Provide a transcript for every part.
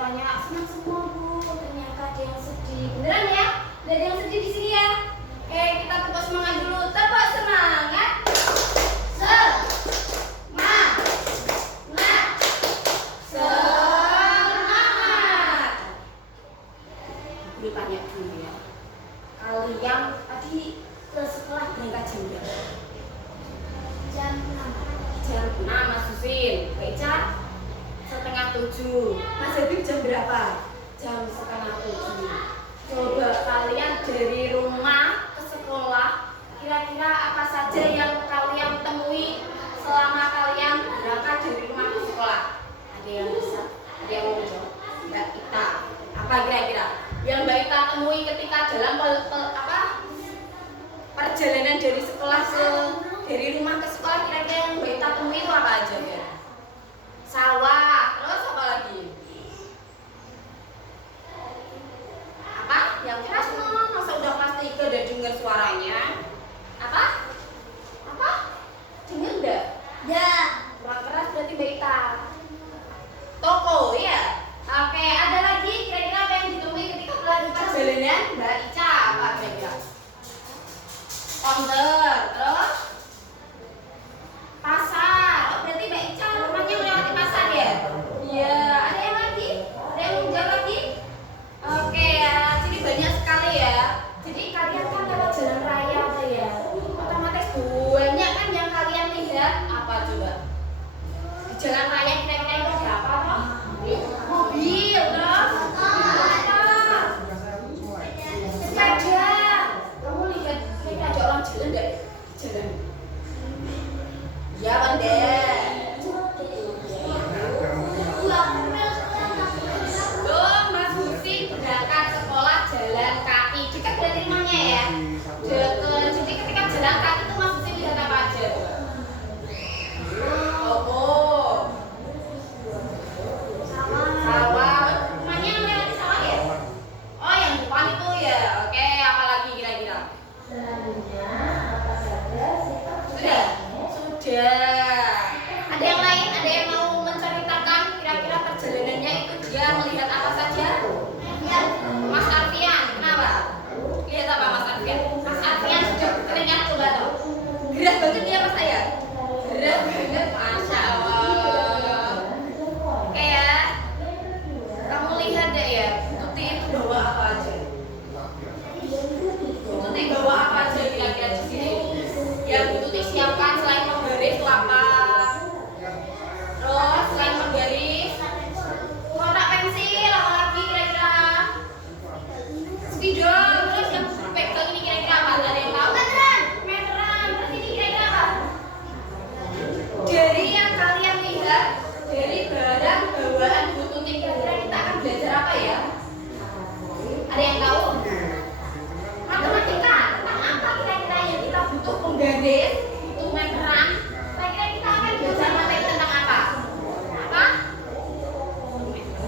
ditanya senang semua Bu, ternyata ada yang sedih. Beneran ya? Gak ada yang sedih di sini ya? Oke, kita tepuk semangat dulu. Tepuk semangat. Semangat. Semangat. Guru tanya dulu ya. Kalian tadi ke sekolah berangkat jam berapa? Jam 6. Jam 6 Mas Husin. Mbak Ica? Setengah 7. Mas Habib jam berapa? Jam setengah 7. Coba kalian dari rumah ke sekolah, kira-kira apa saja yang kalian temui selama kalian berangkat dari rumah ke sekolah? Ada yang bisa? Ada yang mau jawab? Mbak Ita. Apa kira-kira yang Mbak Ita temui ketika dalam perjalanan dari sekolah dari rumah ke sekolah, kira-kira yang Mbak Ita temui itu apa aja ya? Sawah, terus apa lagi? Apa? Yang keras masa udah kelas 3 udah dengar suaranya? Apa? Apa? Dengar enggak? Ya. Kurang keras berarti Mbak Ita. Toko ya? Oke, ada lagi kira-kira apa yang ditemui ketika perjalanan Mbak Ica? Apa kira-kira? Konter, terus? Pasar. Oh, berarti Mbak Ica rumahnya melewati pasar ya? Iya. Ada yang lagi? Ada yang mau jawab lagi? Oke ya, jadi banyak sekali ya. Jadi kalian kan lewat jalan raya apa ya? Otomatis banyak kan yang kalian lihat apa coba? Di jalan raya kira-kira itu ada apa toh? Mobil, terus? Apa? Sepeda. Kamu lihat kira-kira ada orang jalan nggak di jalan? Ya Bande. Loh, Mas Husin berangkat sekolah jalan kaki. Dekat dari rumahnya ya? Dekat. Jadi ketika jalan kaki itu Mas Husin lihat apa aja? Oh. Sawah. Rumahnya melewati sawah ya? Oh, yang depan itu ya. Oke, apa lagi kira-kira? Selanjutnya apa saja sifat sudah? Sudah. Ada yang lain? Ada yang mau menceritakan kira-kira perjalanannya itu dia melihat apa saja? Ya. Mas Arfian, kenapa? Lihat apa Mas Arfian? Mas Arfian sudah teringat coba toh. Gerak banget dia Mas saya. Gerak banget, Masya Allah. Oke ya. Kamu lihat deh ya, Tuti itu bawa apa aja? Tuti bawa apa aja kira-kira di sini? Yang Tuti siapkan selain penggaris itu apa? Terus selain penggaris, kotak pensil, apa lagi kira-kira? Spidol, terus yang pegang ini kira-kira apa? Ada yang tahu? Meteran. Terus ini kira-kira apa? Dari yang kalian lihat, dari barang bawaan Bu Tuti, kira-kira kita akan belajar apa ya? Ada yang tahu? Matematika. Tentang apa kira-kira yang kita butuh penggaris? Butuh meteran. Kira-kira kita akan belajar materi tentang apa? Apa?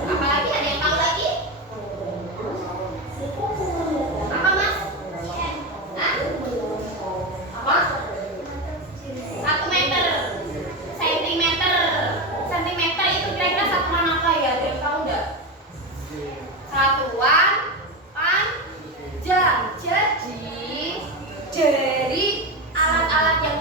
Apa lagi? Ada yang tahu lagi? Apa Mas? Hah? Apa? 1 meter. Sentimeter. Sentimeter itu kira-kira satuan apa ya? Ada yang tahu nggak? Satuan panjang. Jadi dari alat-alat yang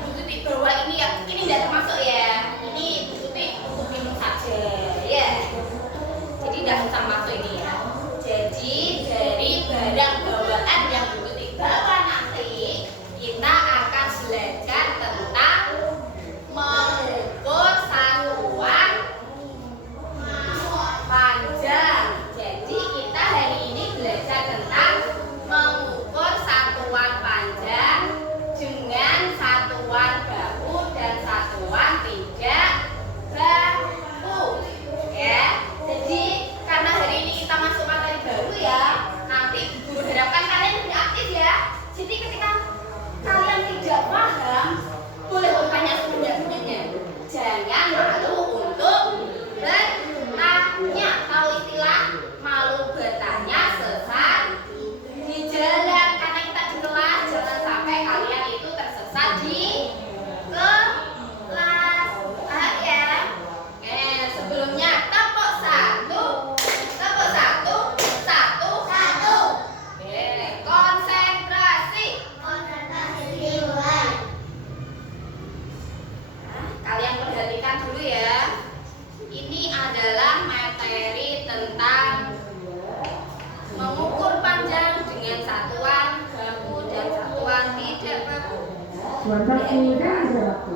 dengan satuan baku dan satuan tidak baku. Satuan baku dan tidak baku.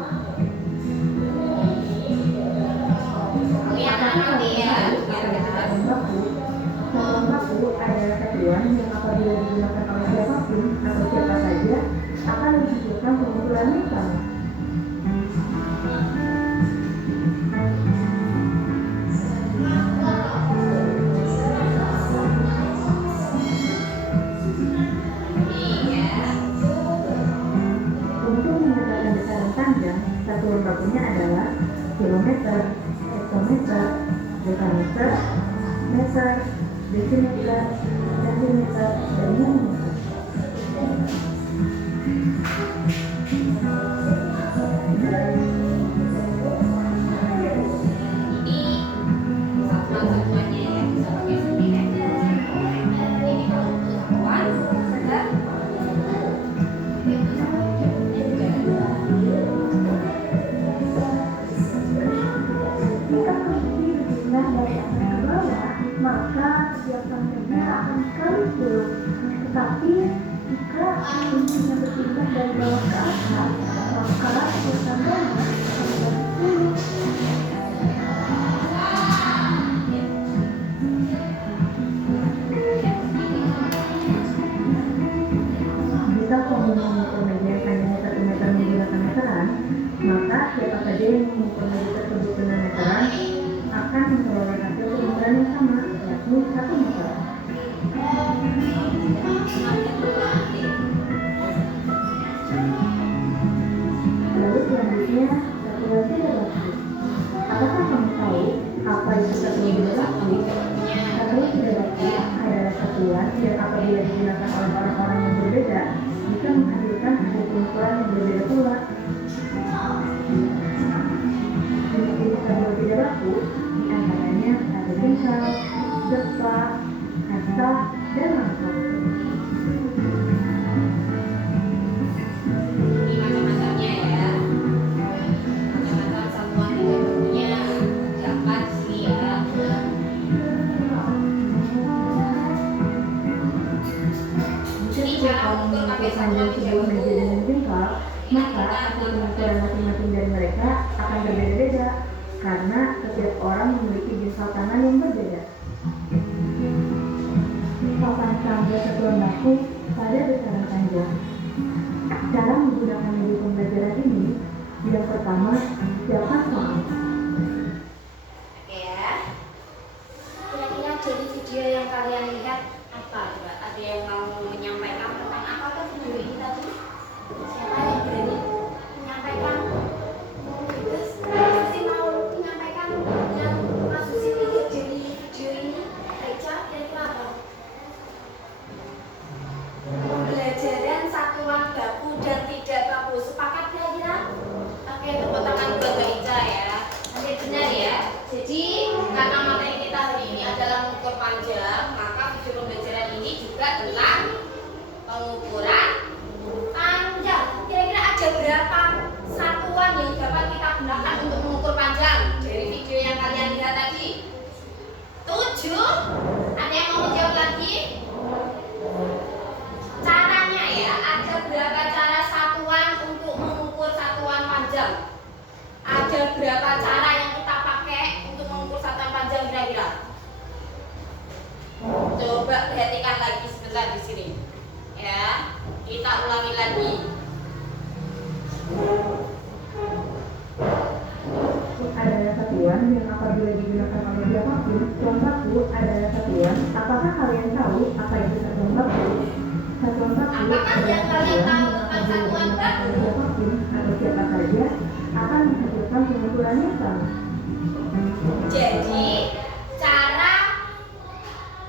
Lihat nanti ya. Satuan baku adalah satuan yang apabila digunakan oleh siapapun atau siapa saja akan menghasilkan pengumpulan yang sama. Untuk menyatakan besaran panjang, satuan bakunya adalah kilometer, hektometer, dekameter, meter, desimeter, sentimeter, dan milimeter. Ini satuan-satuannya ya, bisa pakai sentimeter. Ini kalau untuk satuan ada Jika posisi berpindah dari atas ke bawah, maka setiap sampingnya akan sekali turun. Tetapi jika posisinya berpindah dari bawah ke atas, maka setiap sampingnya akan sekali turun. Jika kamu mengukur meja yang panjangnya 1 meter menggunakan meteran, maka siapa saja yang mengukur meja tersebut dengan meteran akan memperoleh hasil keunggulan yang sama, yakni 1 meter. Lalu selanjutnya, satuan tidak baku. Apakah kamu tahu apa itu satuan tidak baku? Satuan tidak baku adalah satuan yang apabila digunakan oleh orang-orang yang berbeda bisa menghasilkan hasil pengukuran yang berbeda pula. Jenis-jenis satuan tidak baku diantaranya ada jengkal, jeppa, kasta, dan mangkok. ini macam-macamnya ya. Macam-macam satuan tidak bakunya dapat di sini ya. Ini cara mengukur pakai satuan tidak sebuah meja baku. dengan jengkal, maka hasil pengukuran masing-masing dari mereka akan berbeda-beda karena setiap orang memiliki jengkal tangan yang berbeda. Papan sampel satuan baku pada besaran panjang. Cara menggunakan media pembelajaran ini, yang pertama, siapkan soal. Oke ya. Kira-kira dari video yang kalian lihat apa? Coba ada yang mau menyampaikan tentang apa kan video ini tadi? Siapa yang berani menyampaikan? Terus Susi mau menyampaikan yang Mas Susi lihat dari video ini? Aicha kira-kira apa? Pembelajaran satuan baku dan tidak baku. Sepakat kira-kira? Oke, tepuk tangan buat Aicha ya. Nanti benar ya. Jadi karena materi kita hari ini adalah mengukur panjang, maka video pembelajaran ini juga tentang pengukuran panjang. Kira-kira ada berapa satuan yang dapat kita gunakan untuk mengukur panjang dari video yang kalian lihat tadi? 7. Ada yang mau jawab lagi? Caranya ya, ada berapa cara satuan untuk mengukur satuan panjang? Ada berapa cara yang kita pakai untuk mengukur satuan panjang kira-kira? Coba perhatikan lagi sebentar di sini. Ya, kita ulangi lagi. Adalah satuan yang apabila digunakan oleh siapapun, satuan baku adalah satuan. Apakah kalian tahu apa itu satuan baku? Satuan baku Apakah adalah yang kalian satuan tahu yang tentang apabila satuan digunakan baku? oleh siapapun atau siapa saja akan menghasilkan pengumpulan yang sama. Jadi cara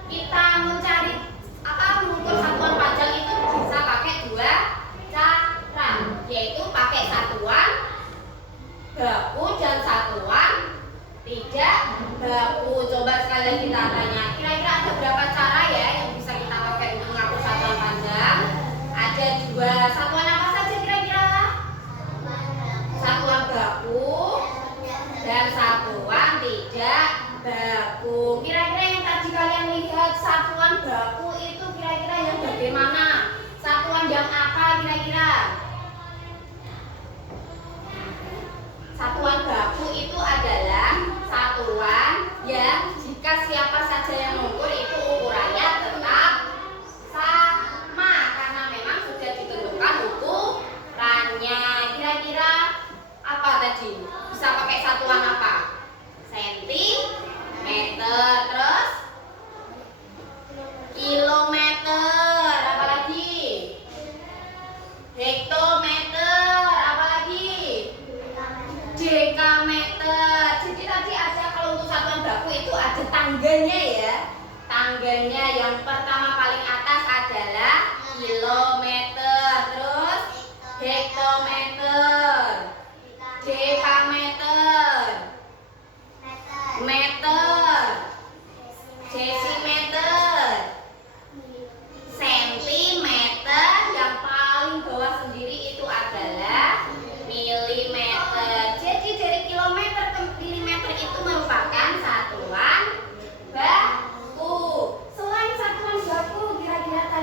kita mencari mengukur satuan panjang itu bisa pakai 2 cara, yaitu pakai satuan baku dan satuan tidak baku. Coba sekalian kita tanya, kira-kira ada berapa cara ya yang bisa kita pakai untuk mengatur satuan panjang? Ada 2 satuan apa saja kira-kira? Satuan baku dan satuan tidak baku.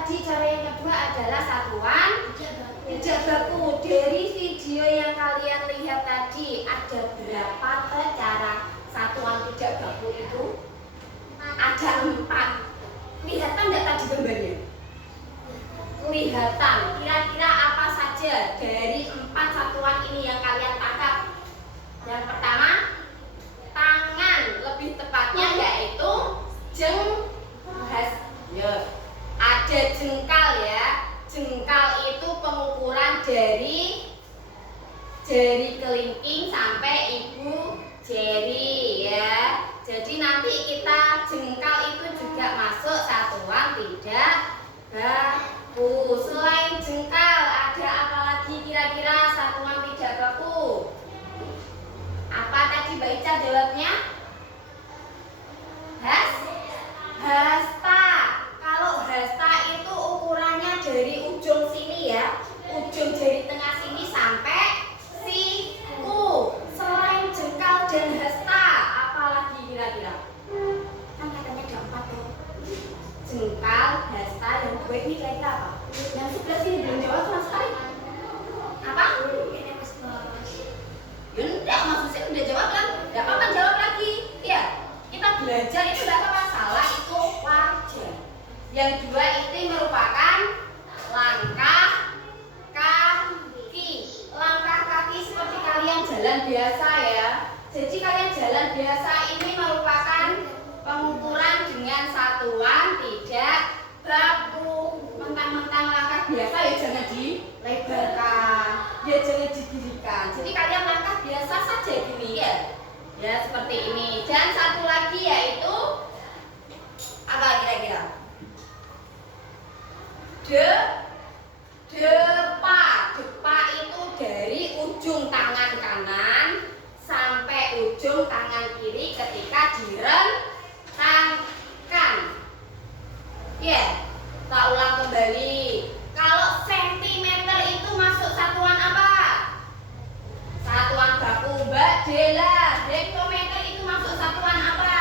tadi cara yang kedua adalah satuan tidak baku. Dari video yang kalian lihat tadi ada berapa cara satuan tidak baku itu? Ada 4. Kelihatan nggak tadi gambarnya? Kelihatan. Kira-kira apa saja dari 4 satuan ini yang kalian tangkap? Yang pertama, tangan, lebih tepatnya yaitu ada jengkal ya. Jengkal itu pengukuran dari jari kelingking sampai ibu jari ya. Jadi nanti kita jengkal itu juga masuk satuan tidak baku. Selain jengkal ada apa lagi kira-kira satuan tidak baku? Apa tadi Mbak Ica jawabnya? Hasta. Kalau hasta itu ukurannya dari ujung sini ya, ujung jari tengah sini sampai siku. Selain jengkal dan hasta, apa lagi kira-kira? Kan katanya ada 4 tuh. Jengkal, hasta, dan gue ini kira-kira apa? Yang sebelah sini belum jawab sama sekali. Apa? Ya enggak, maksudnya udah jawab kan? Enggak apa-apa jawab lagi. Iya, kita belajar itu enggak apa-apa, salah itu wajar. Yang dua ini merupakan langkah kaki. Langkah kaki seperti kalian jalan biasa ya. Jadi kalian jalan biasa ini merupakan pengukuran dengan satuan tidak baku. Mentang-mentang langkah biasa ya jangan dilebarkan, ya jangan didirikan. Jadi kalian langkah biasa saja gini ya. Ya seperti ini. Dan satu lagi yaitu apa kira-kira? Depa itu dari ujung tangan kanan sampai ujung tangan kiri ketika direntangkan. Ya, kita ulang kembali. Kalau sentimeter itu masuk satuan apa? Satuan baku. Mbak Dela, hektometer itu masuk satuan apa?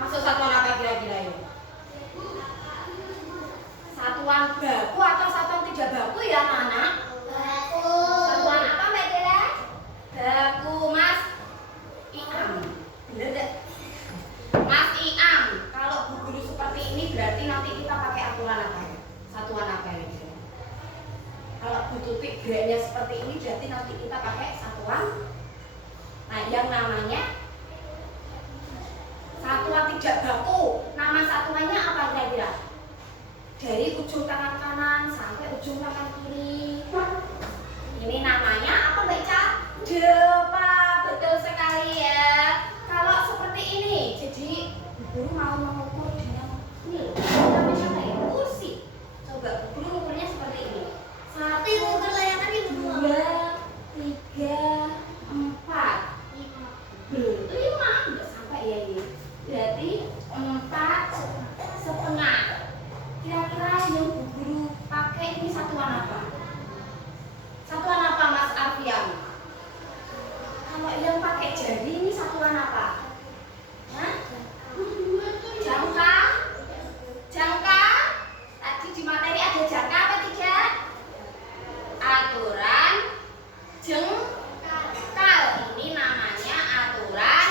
Masuk satuan apa kira-kira ini? Satuan baku atau satuan tidak baku ya anak-anak? Baku. Satuan apa Mbak Dela? Baku. Mas Iam. Bener deh. Mas Iam, kalau Bu Guru seperti ini berarti nanti kita pakai aturan apa ya? Satuan apa ini? Kalau Bu Tutik geraknya seperti ini berarti nanti kita pakai satuan. Nah, yang namanya satuan tidak baku. Nama satuannya apa kira-kira? Dari ujung tangan kanan sampai ujung tangan kiri. Ini namanya apa Mbak Ica? Depa. Betul sekali ya. Kalau seperti ini, jadi Bu Guru mau mengukur dengan ini loh. Namanya apa ya? Kursi. Coba Bu Guru mengukurnya seperti ini. 1, 2, 3, 4, 5. Enggak sampai ya ini. Berarti 4,5. Kira-kira yang Bu Guru pakai ini satuan apa? Satuan apa Mas Arfian? Kalau yang pakai jari ini satuan apa? Hah? Jangka? Jangka? Tadi di materi ada jangka apa tidak? Aturan jengkal. Ini namanya aturan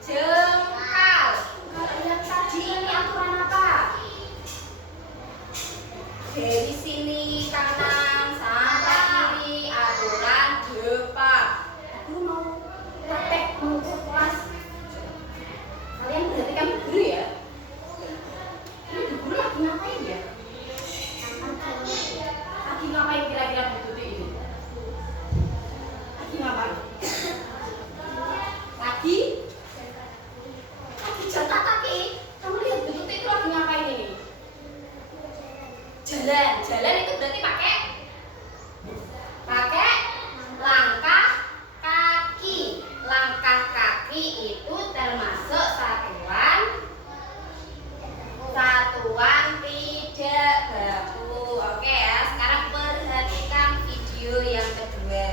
jengkal. Kalau yang tadi ini aturan apa? Dari sini kanan sampai kiri aturan depa. Aku mau praktek mengukur kelas. Kalian berarti kan guru ya? Ini guru lagi ngapain ya? Lagi ngapain kira-kira Bu Tuti ini? Lagi ngapain? Lagi jatah kaki. Kamu lihat Bu Tuti itu lagi ngapain ini? Jalan itu berarti pakai langkah kaki. Langkah kaki itu termasuk satuan tidak baku. Oke ya, sekarang perhatikan video yang kedua.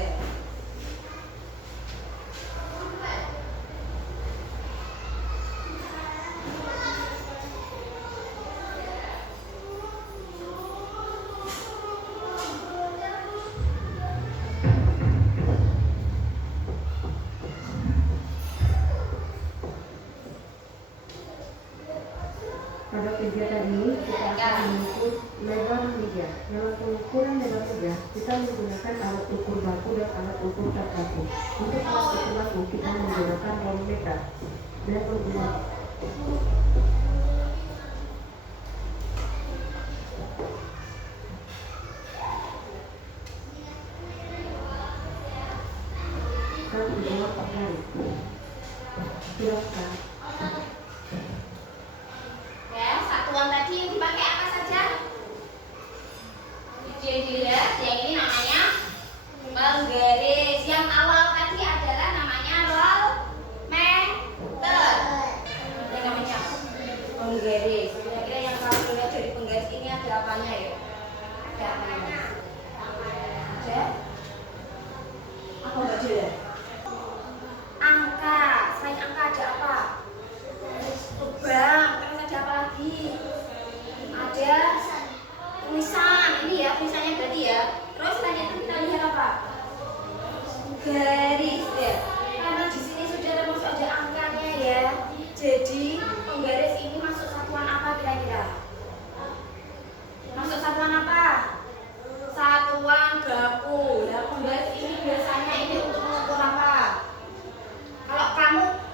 manusia. Dalam pengukuran dengan mudah, kita menggunakan alat ukur baku dan alat ukur tak baku. Untuk alat ukur baku, kita menggunakan voltmeter dan menggunakan dijawab Pak Gari. Silakan. Ya, satuan tadi yang dipakai apa saja? Dilihat, yang ini namanya menggaris. Yang awal tadi adalah namanya voltmeter. Ini namanya menggaris. Kira-kira yang kamu lihat dari penggaris ini ada apanya ya? Ada apanya? Ada? Apa enggak jelas? Angka. Selain angka ada apa? Lubang. Terus ada apa lagi? Ada tulisan. Ini ya tulisannya berarti ya. Terus selanjutnya kita lihat apa? Garis ya. Karena di sini sudah termasuk ada angkanya ya. Jadi penggaris ini masuk satuan apa kira-kira? Masuk satuan apa? Satuan baku. Nah, penggaris ini biasanya ini untuk mengukur apa? Kalau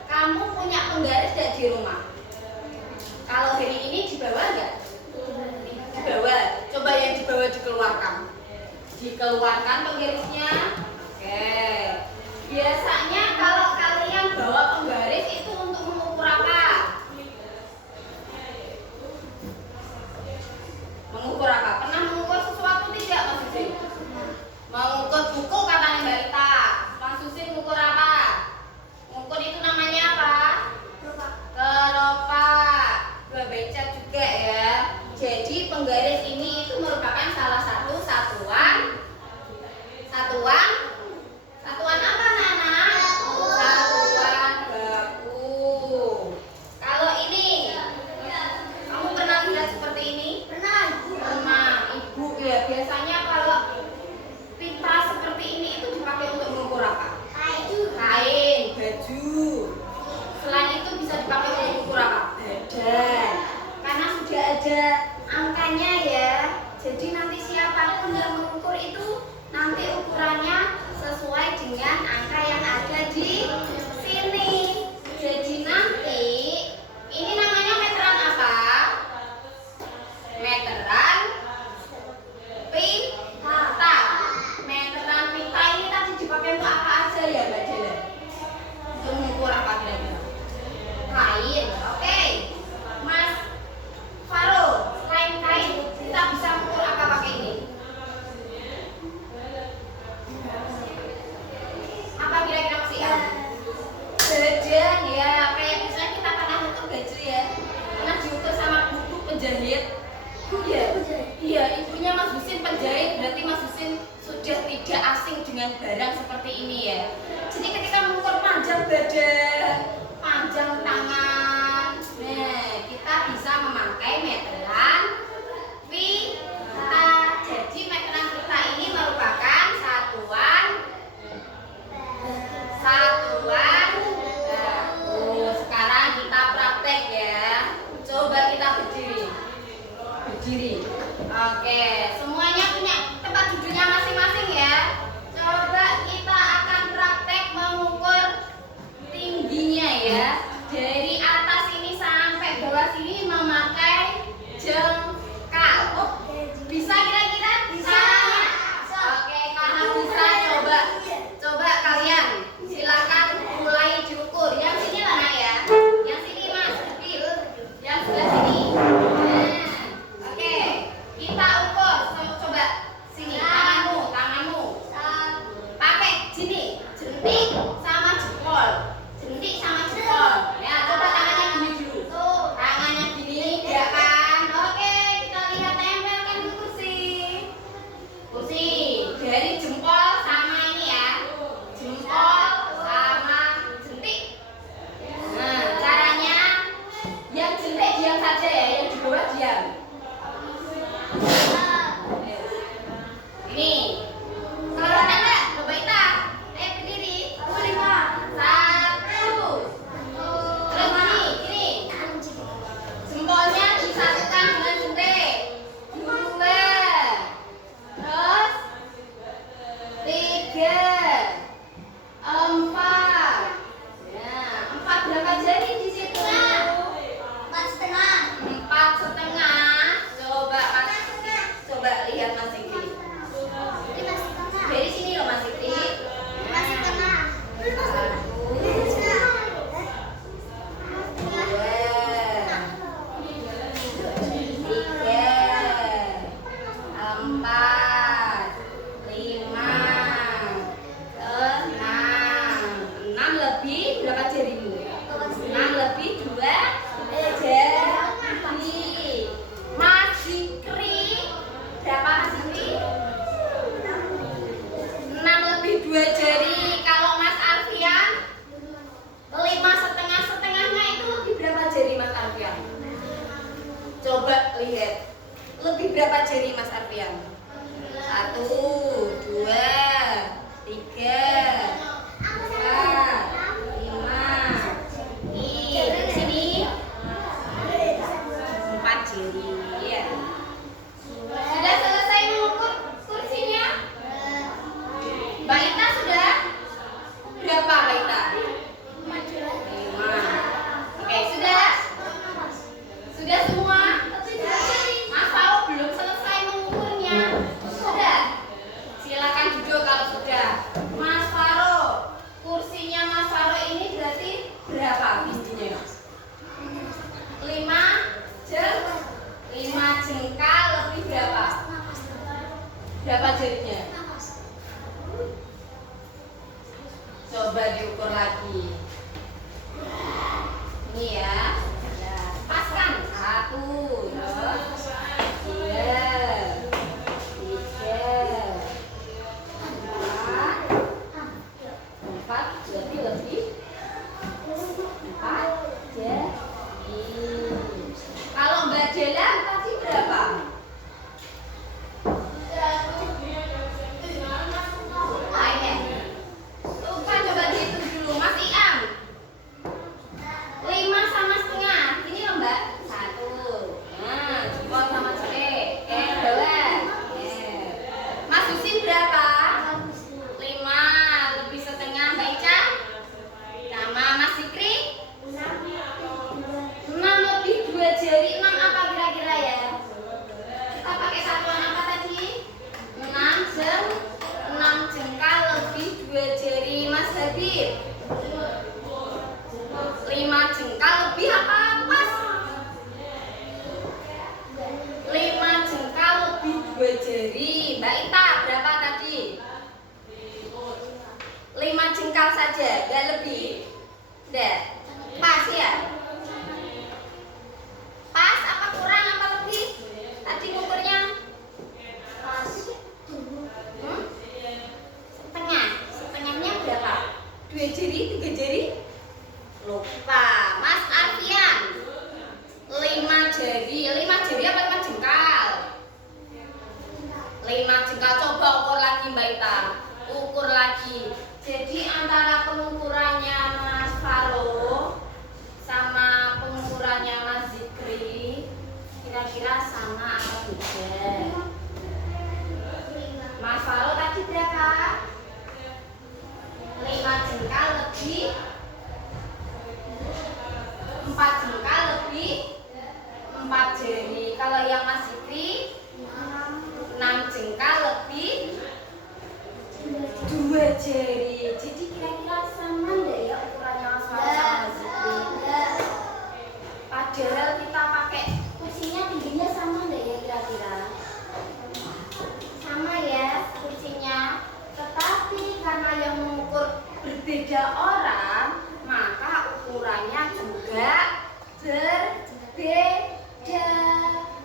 kamu punya penggaris tidak di rumah? Kalau hari ini di bawah enggak? Di bawah. Coba yang di bawah dikeluarkan. Dikeluarkan penggarisnya. Oke. Biasanya kalau kalian bawa penggaris itu untuk mengukur apa? Mengukur apa? Pernah mengukur sesuatu tidak, Mas Susi? Mengukur buku katanya Mbak Rita. Mas Susi mengukur apa? Mengukur itu namanya apa? Kelopak. Dua beca juga ya. Jadi penggaris ini itu merupakan salah satu satuan apa Nana? Satuan baku. Kalau ini kamu pernah lihat seperti ini? Pernah. Ibu ya, biasanya kalau pipa seperti ini itu dipakai untuk mengukur apa? Kain, baju. Selain itu bisa dipakai untuk mengukur apa? Badan. Karena sudah ada angkanya ya. Jadi nanti siapapun yang mengukur itu nanti ukurannya sesuai dengan angka yang ada di sini. Jadi nanti ini namanya meteran apa? Meteran pita. Meteran pita ini tadi dipakai untuk apa aja ya Mbak Jela? Untuk mengukur apa kira-kira? Kain, oke. Mas Farul, selain kain kita bisa mengukur apa pakai ini? Apa kira-kira masih ada? Badan ya, kayak misalnya kita pernah mengukur baju ya. Pernah diukur sama buku penjahit. Iya, ibunya Mas Husin penjahit, berarti Mas Husin sudah tidak asing dengan barang seperti ini ya. Jadi ketika mengukur panjang badan, panjang tangan, nah kita bisa memakai meteran pita. Jadi meteran pita ini merupakan satuan baku. Sekarang kita praktek ya. Coba kita berdiri. Oke, semuanya punya tempat duduknya masing-masing ya. Coba kita akan praktek mengukur tingginya ya. Dari atas ini sampai bawah sini memakai jengkal. Bisa kira-kira? Bisa. Oke, kalau bisa coba kalian silakan mulai diukur. Yang sini mana ya? Yang sini Mas, kecil. Yang sebelah sini. Nah, oke, kita ukur. Coba sini tanganmu. Berapa jarinya? Coba diukur lagi. Ini ya. Ya, pas kan? 1, 2, 3, 4, berarti lebih 4 jari. Kalau Mbak Dela tadi berapa? Lupa, coba dihitung dulu. Mas Iam, 5 sama setengah. Ini loh Mbak. 1. Nah, jempol sama jari. Bawah. Mas Husin berapa? 5 lebih setengah. Mbak Ica? Sama Mas Fikri? 6 lebih 2 jari. 6 apa kira-kira ya? Kita pakai satuan apa tadi? 6 jengkal lebih 2 jari. Mas Habib? 5 jengkal lebih apa? Pas? 5 jengkal lebih 2 jari. Mbak Ita berapa tadi? 5 jengkal saja, gak lebih. Udah, pas ya? Pas apa kurang apa lebih? Tadi ngukurnya? Pas. Setengah. Setengahnya berapa? 2 jari, 3 jari? Lupa. Mas Arfian, 5 jari. 5 jari apa 5 jengkal? 5 jengkal. Coba ukur lagi Mbak Ita. Ukur lagi. Jadi antara pengukurannya Mas Faro sama pengukurannya Mas Zikri kira-kira sama atau beda? Mas Faro tadi berapa? 5 jengkal lebih 4 jengkal lebih 4 jari. Kalau yang Mas Zikri 6 jengkal lebih 2 jari. Jadi kira-kira sama enggak ya ukurannya Mas Faro sama Mas Zikri? Padahal kita pakai kursinya tingginya sama enggak ya kira-kira? Sama ya kursinya. Tetapi karena yang mengukur berbeda orang, maka ukurannya juga berbeda.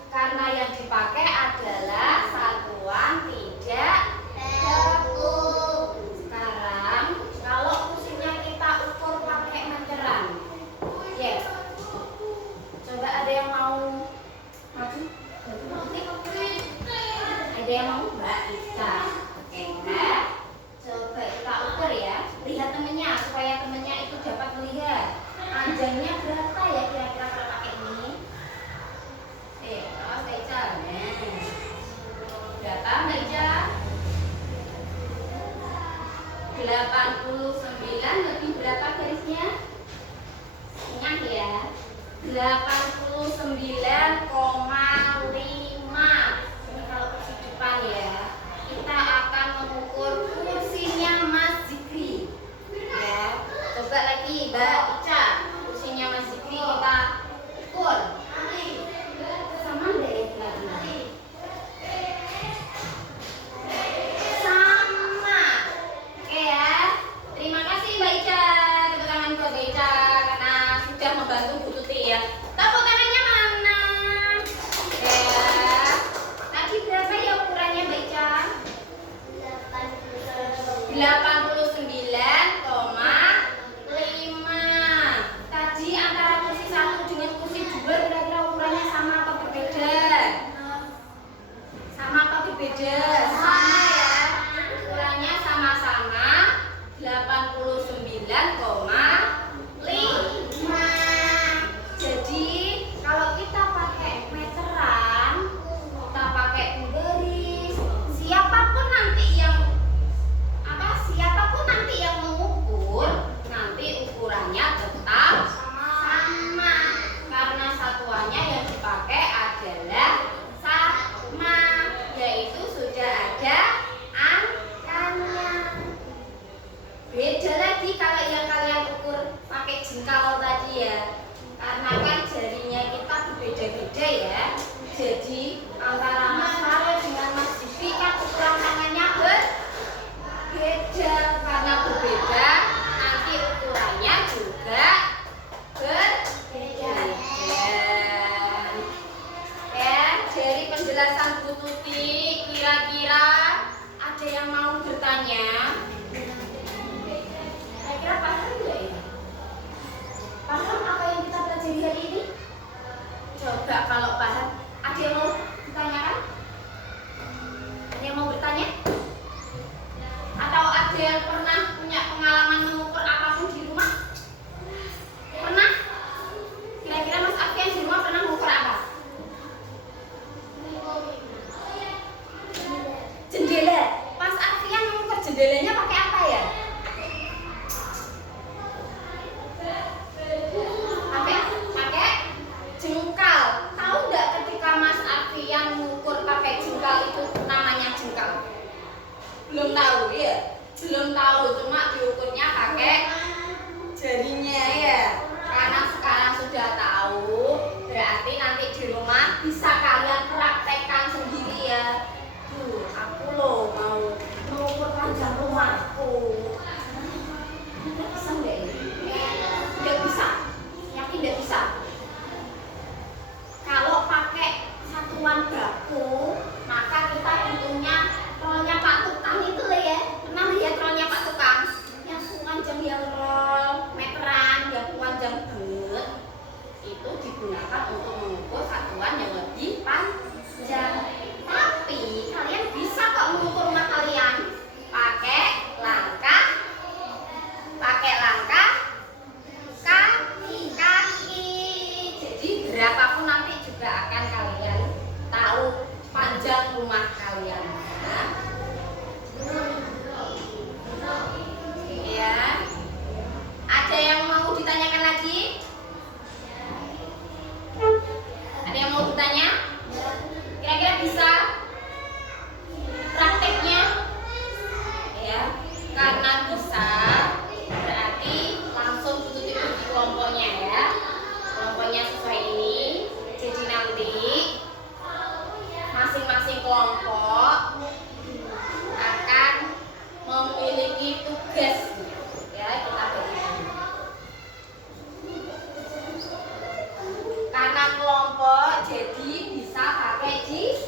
Karena yang dipakai adalah satuan tidak baku. Sekarang kalau kursinya kita ukur pakai meteran, ya. Coba ada yang mau maju? Ada yang mau? Mbak Ika. Oke, Mbak. Coba kita ukur ya. Lihat temennya supaya temennya itu dapat melihat panjangnya berapa ya kira-kira kalau pakai ini. Awas Mbak Ica. Berapa Mbak Ica? 89 lebih berapa garisnya? Ingat ya. 89,5. Ini kalau kursi depan ya. Kita akan mengukur kursinya Mas Zikri. Ya. Coba lagi Mbak Ica. Kursinya Mas Zikri kita ukur. Sama enggak ya kira-kira? Sama. Oke ya. Terima kasih Mbak Ica. Tepuk tangan buat Mbak Ica karena sudah membantu Bu Tuti ya. Tepuk tangannya mana? penjelasan Bu Tuti. Kira-kira ada yang mau bertanya? Kira-kira paham nggak ya? Paham apa yang kita pelajari hari ini? Coba kalau paham, ada yang mau ditanyakan? Ada yang mau bertanya? Atau ada yang pernah punya pengalaman mengukur apapun di rumah? Pernah? Kira-kira Mas Alfian di rumah pernah mengukur apa? Jendela. Mas Alfian mengukur jendelanya pakai apa ya? Pakai jengkal. Tahu nggak ketika Mas Alfian mengukur pakai jengkal itu namanya jengkal? Belum tahu ya? Belum tahu, cuma diukurnya pakai jarinya ya. Karena sekarang sudah tahu, berarti nanti di rumah bisa kalian praktekkan sendiri ya. Tuh, aku loh mau mengukur panjang rumahku. Bisa nggak ini? Nggak bisa. Yakin nggak bisa? Kalau pakai satuan baku, maka kita tentunya rolnya Pak Tukang itu lah ya. Pernah lihat rolnya Pak Tukang? Yang panjang, yang roll meteran, yang panjang banget. Itu digunakan untuk mengukur satuan yang lebih panjang. Tapi kalian bisa kok mengukur rumah kalian pakai langkah kaki. Jadi berapapun nanti juga akan kalian tahu panjang rumah kalian. Ya. Ada yang mau ditanyakan lagi? Ada yang mau bertanya? Kira-kira bisa prakteknya? Ya, karena bisa berarti langsung tutup di kelompoknya ya. Kelompoknya sesuai ini. Jadi nanti masing-masing kelompok akan memiliki tugas ya, kita berikan. Karena kelompok jadi bisa pakai diskusi.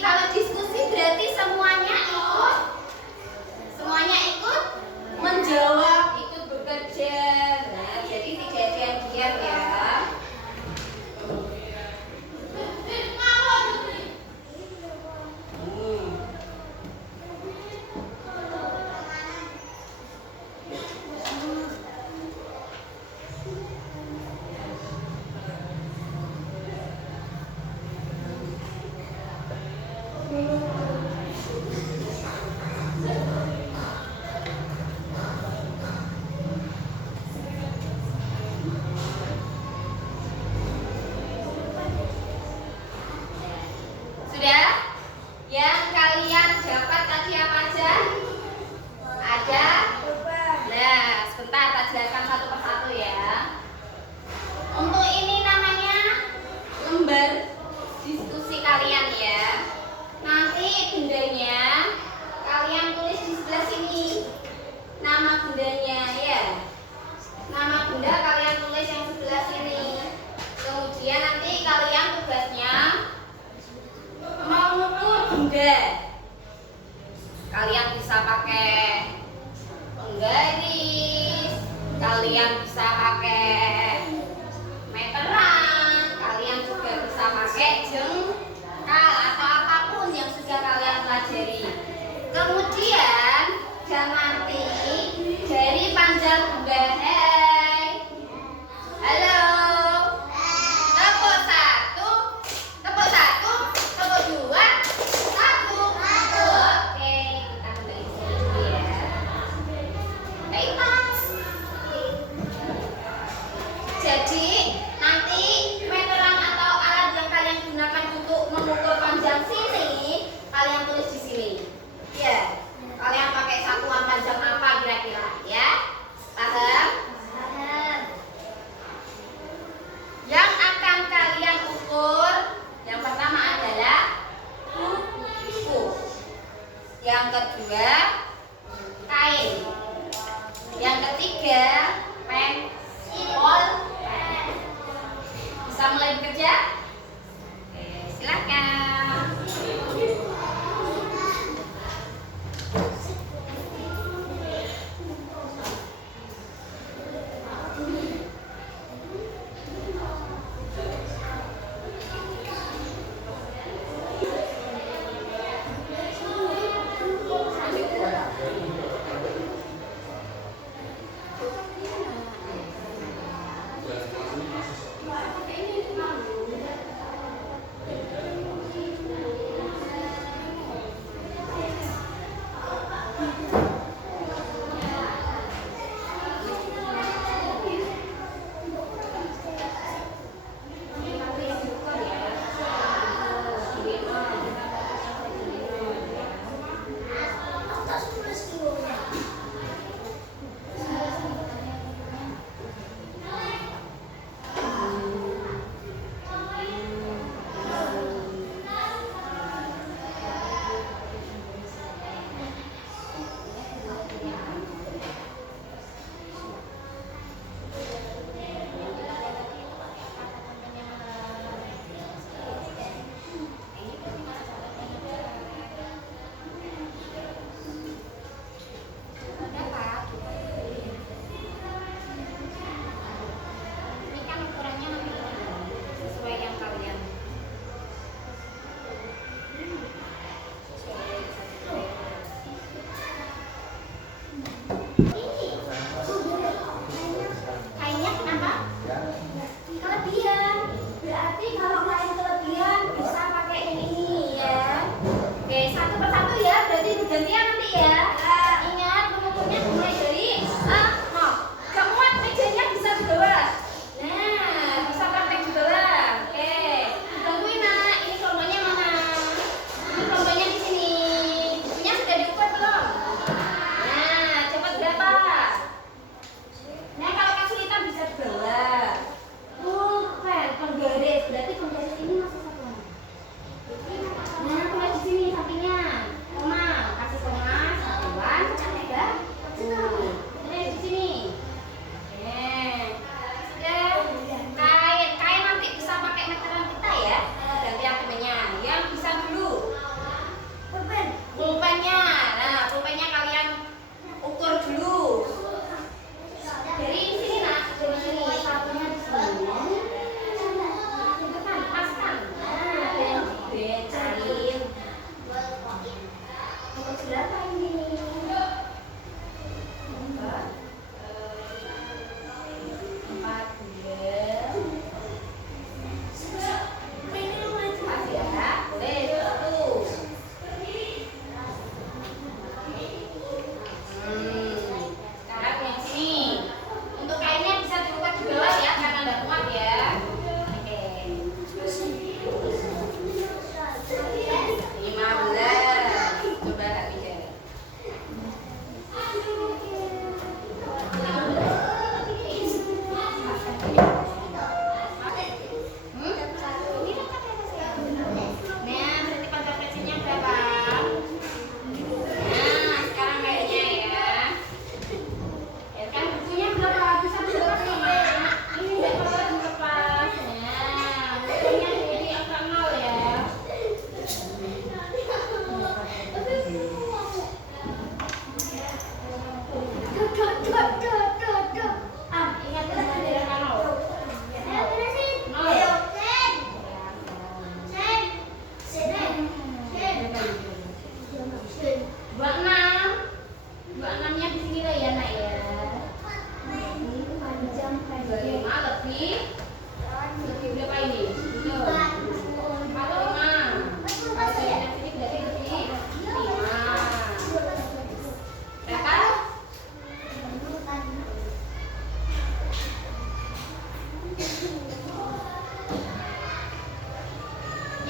Kalau diskusi berarti semuanya ikut menjawab, ikut bekerja. Nah, jadi tidak diam-diam ya.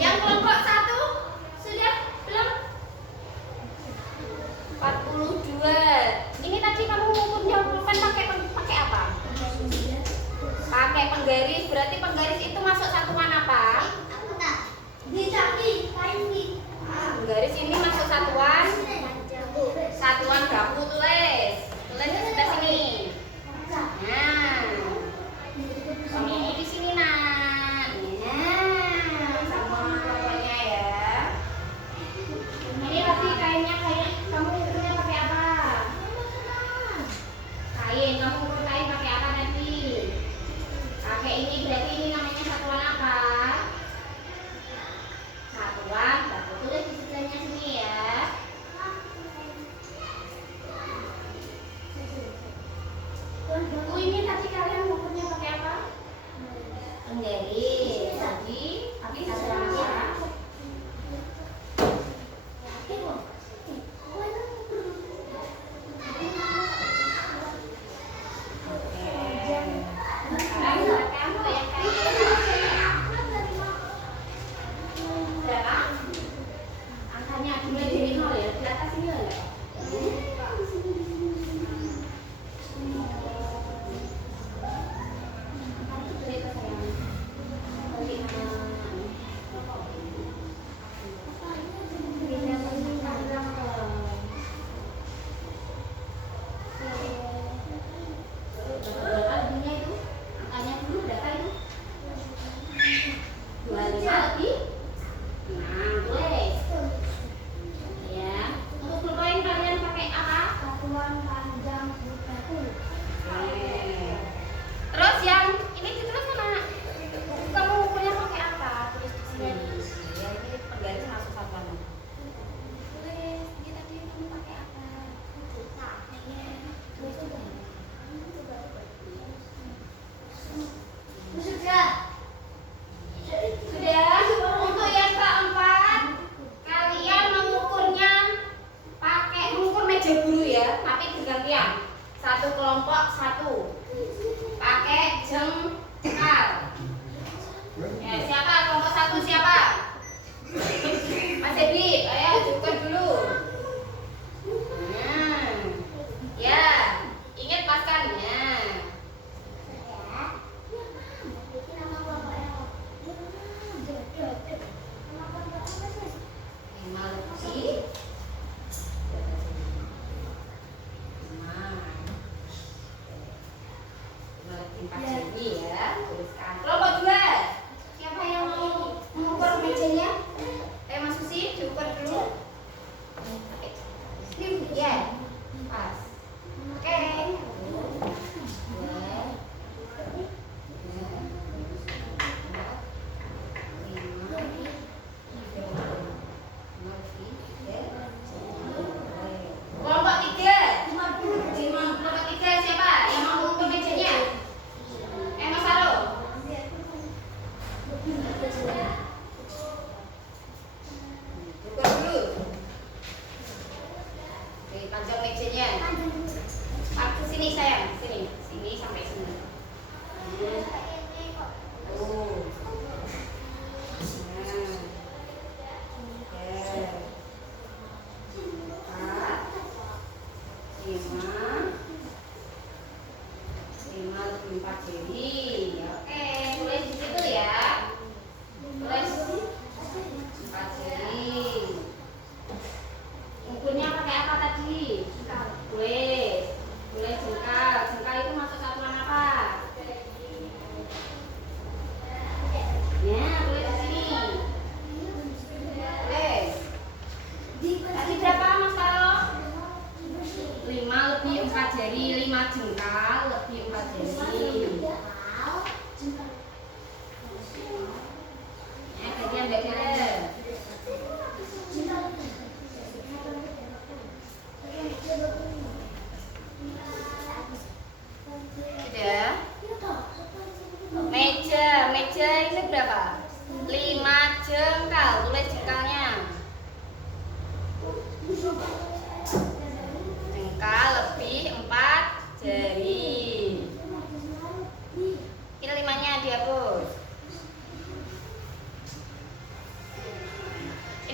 Yang kelompok 1 sudah belum? 42. Ini tadi kamu mengukurnya kan pakai apa? Pakai penggaris. Berarti penggaris itu masuk satuan apa? Penggaris ini masuk satuan baku. Tulis di sebelah sini. Nah, ini di sini nak. Nah, sama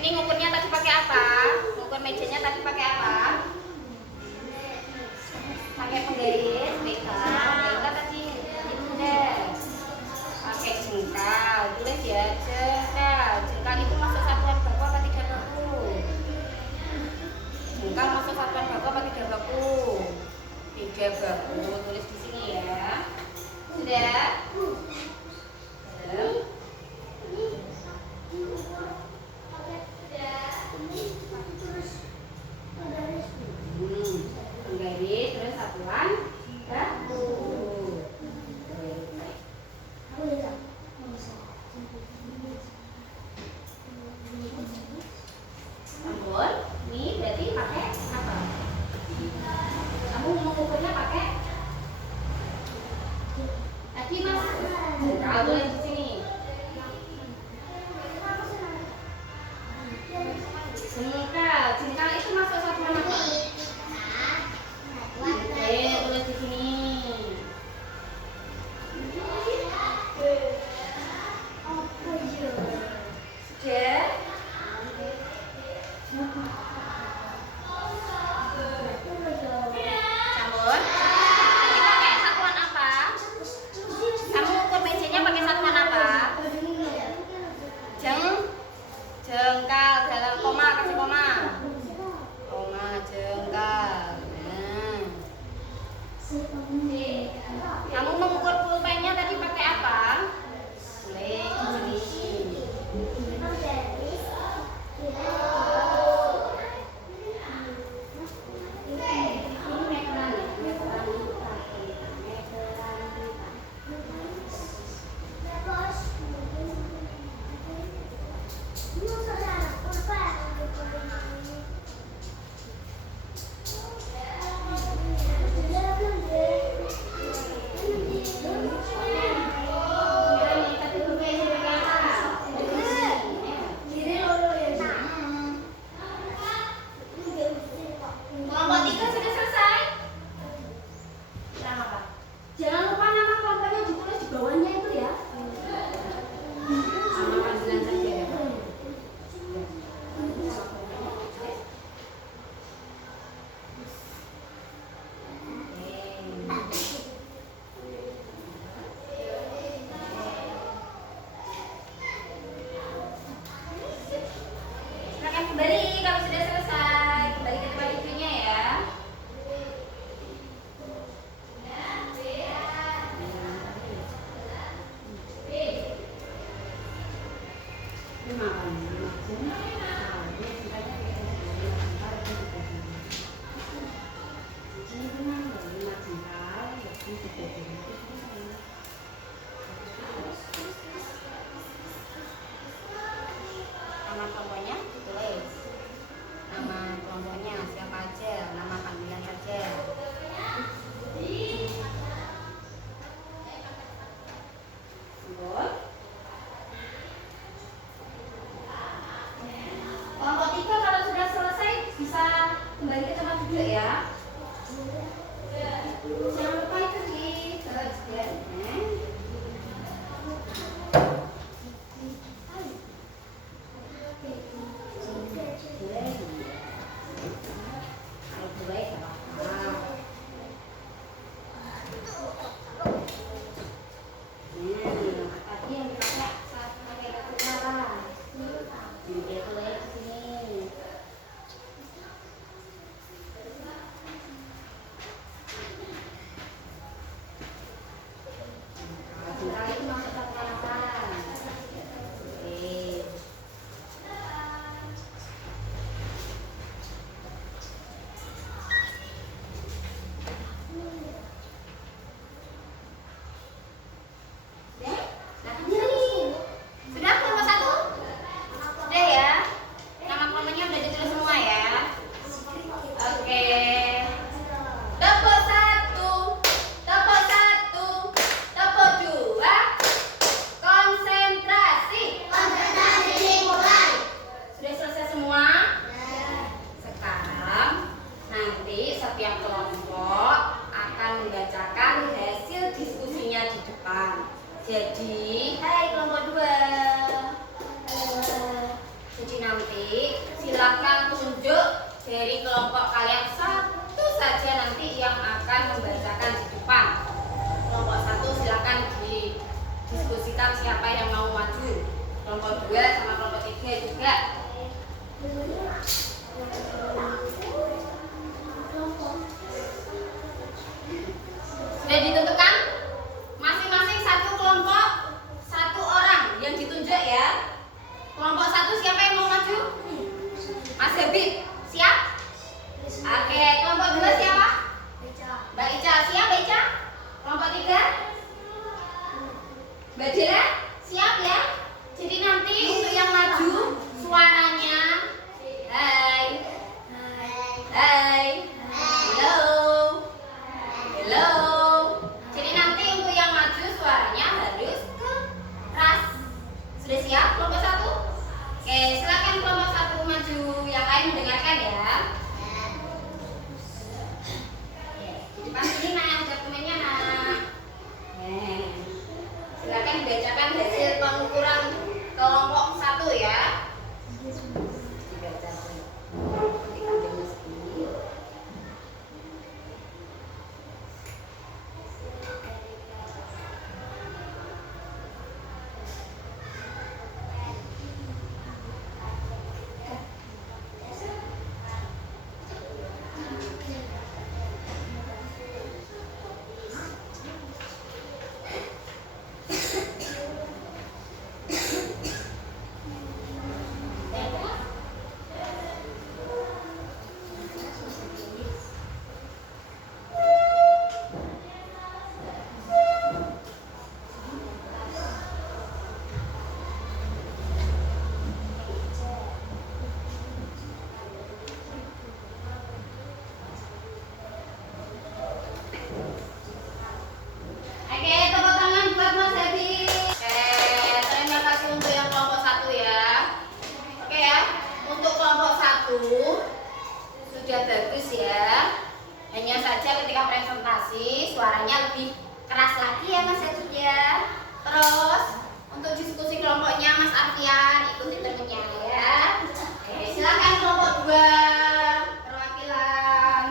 Ini ngukurnya tadi pakai apa? Ngukur mejanya tadi pakai apa? Pakai penggaris, pegang tadi itu deh. Pakai jengkal, tulis ya jengkal. Jengkal itu masuk satuan baku apa tidak baku? Jengkal masuk satuan baku apa tidak baku? Tidak baku, tulis di sini ya. Sudah? Penggaris terus satuan baku. Ampun, ini berarti pakai apa? Kamu mengukurnya pakai? Tadi mas, jengkal tulis di sini. Jengkal itu masuk satuan apa? Oke, tulis di sini. Sudah? Campur. Ini pakai satuan apa? Kamu ukur mejanya pakai satuan apa? Jengkal dalam koma, kasih koma. Koma jengkal. Nah. Kamu mengukur pulpennya tadi pakai apa? Tulis di sini. Kelompok 3 sudah selesai? Jangan lupa nama kelompoknya ditulis di bawahnya itu ya. Sama panggilan saja ya. Silakan kembali kalau sudah selesai. Kembali ke tempat duduknya ya. Nama kelompoknya tulis. Nama kelompoknya siapa aja, nama panggilan saja. Ampun. Kelompok 3 kalau sudah selesai bisa kembali ke tempat duduk ya. Jangan lupa itu di sejajarnya. Kalau boleh gak apa-apa. Tadi yang dipakai saat pakai kartu merah. Dia tulis di sini. Jengkal itu masuk satuan apa? Oke. Sudah? Sudah kelompok 1? Sudah ya? Jadi nanti silakan tunjuk dari kelompok kalian satu saja nanti yang akan membacakan di depan. Kelompok 1 silakan didiskusikan siapa yang mau maju. Kelompok 2 sama kelompok 3 juga. Sudah ditentukan? Masing-masing satu kelompok, satu orang yang ditunjuk ya. Kelompok 1 siapa yang mau maju? Mas Habib, siap? Oke, kelompok 2 siapa? Mbak Ica, siap Mbak Ica? Kelompok 3? Mbak Dira, siap ya? Jadi nanti untuk yang maju suaranya hai. Hai. Hello. Hello. Jadi nanti untuk yang maju suaranya harus keras. Sudah siap kelompok 1? Oke, silakan kelompok 1 maju, yang lain mendengarkan ya. Di depan sini nak dokumennya nak. Silakan dibacakan hasil pengukuran kelompok 1 ya. Dibaca dulu. Sudah bagus ya. Hanya saja ketika presentasi suaranya lebih keras lagi ya Mas Edud ya. Terus untuk diskusi kelompoknya Mas Arfian ikuti temennya ya. Oke, silakan kelompok 2 perwakilan.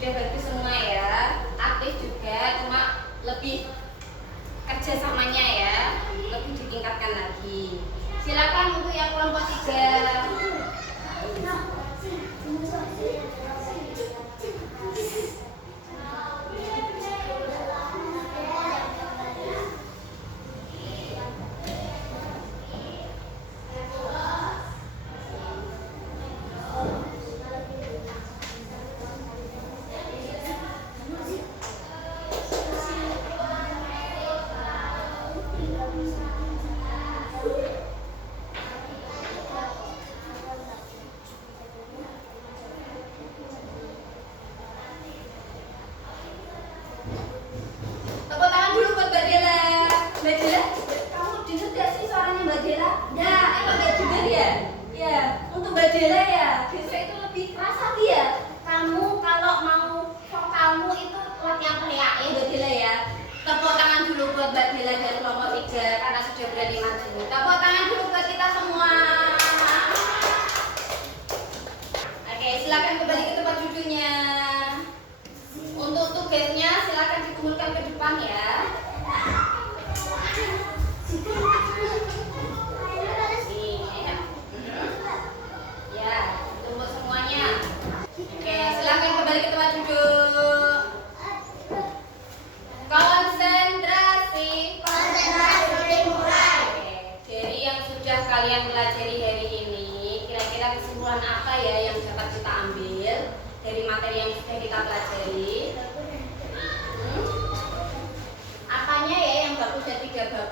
Sudah bagus semua ya, aktif juga, cuma lebih kerjasamanya ya, lebih ditingkatkan lagi. Silakan untuk yang kelompok 3.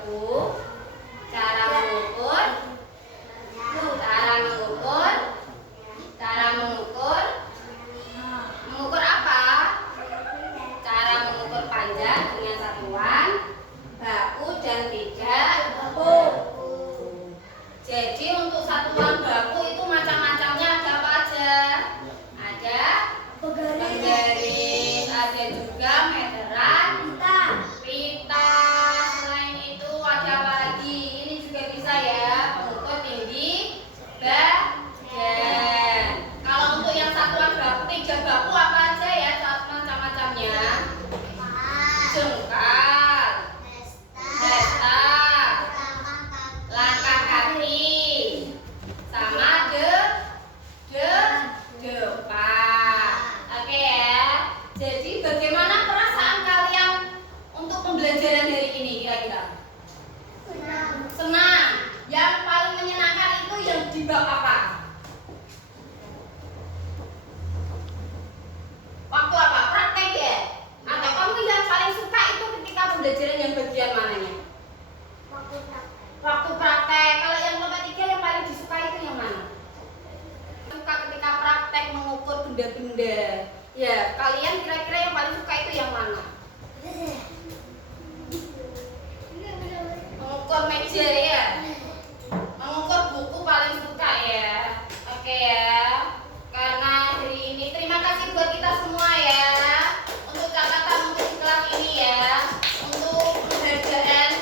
baku. Cara mengukur. Cara mengukur. Cara mengukur. Mengukur apa? Cara mengukur panjang dengan satuan baku dan tidak baku. Jadi untuk satuan baku itu macam-macamnya ada apa aja? Ada penggaris, ada juga meteran, pita. Selain itu ada apa lagi? Ini juga bisa ya, mengukur tinggi badan. Kalau untuk yang satuan baku, tiga baku apa aja ya macam-macamnya? Jengkal, desta, langkah kaki, sama depan. Oke ya. Jadi bagaimana perasaan kalian untuk pembelajaran hari ini kira-kira? Senang. Yang paling menyenangkan itu yang di bab apa? Waktu apa? Praktek ya? Atau kamu yang paling suka itu ketika pembelajaran yang bagian mananya? Waktu praktek. Kalau yang nomor 3 yang paling disukai itu yang mana? Suka ketika praktek mengukur benda-benda. Ya, kalian kira-kira yang paling suka itu yang mana? Mengukur meja ya. Mengukur buku paling suka ya. Oke ya. Karena hari ini terima kasih buat kita semua ya. Untuk catatan untuk di kelas ini ya. Untuk penghargaan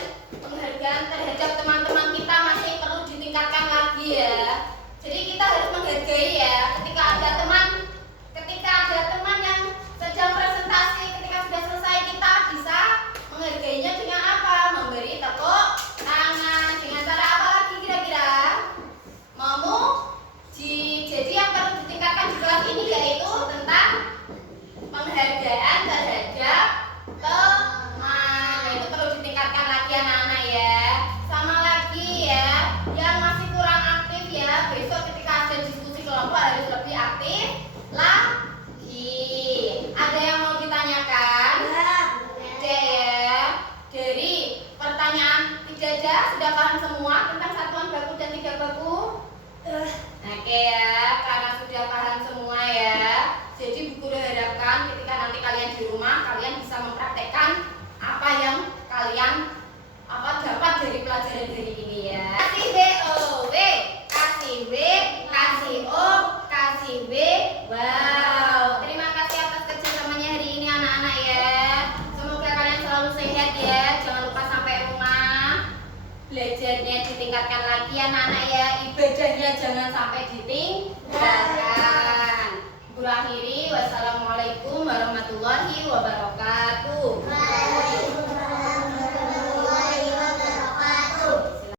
terhadap teman-teman kita masih perlu ditingkatkan lagi ya. Jadi kita harus menghargai ya. Ketika ada teman yang sedang presentasi, ketika sudah selesai kita bisa menghargainya dengan apa? Memberi tepuk tangan. Dengan cara apa lagi kira-kira? Jadi yang perlu ditingkatkan di kelas ini yaitu tentang penghargaan terhadap teman. Itu perlu ditingkatkan lagi anak-anak ya. Sama lagi ya, yang masih kurang aktif ya, besok ketika ada diskusi kelompok harus lebih aktif lagi. Ada yang mau ditanyakan? Tidak ya. Dari pertanyaan tidak ada, sudah paham semua tentang satuan baku dan tidak baku? Oke ya, karena sudah paham semua ya. Jadi Bu Guru harapkan ketika nanti kalian di rumah, kalian bisa mempraktekkan apa yang kalian dapat dari pelajaran hari ini ya. Kasih W, kasih W, kasih O, kasih W. Wow, terima kasih atas kerjasamanya hari ini anak-anak ya. Semoga kalian selalu sehat ya. Jangan lupa sampai rumah belajarnya ditingkatkan lagi anak-anak ya. Ibadahnya jangan sampai ditinggalkan. Guru akhiri, wassalamualaikum warahmatullahi wabarakatuh.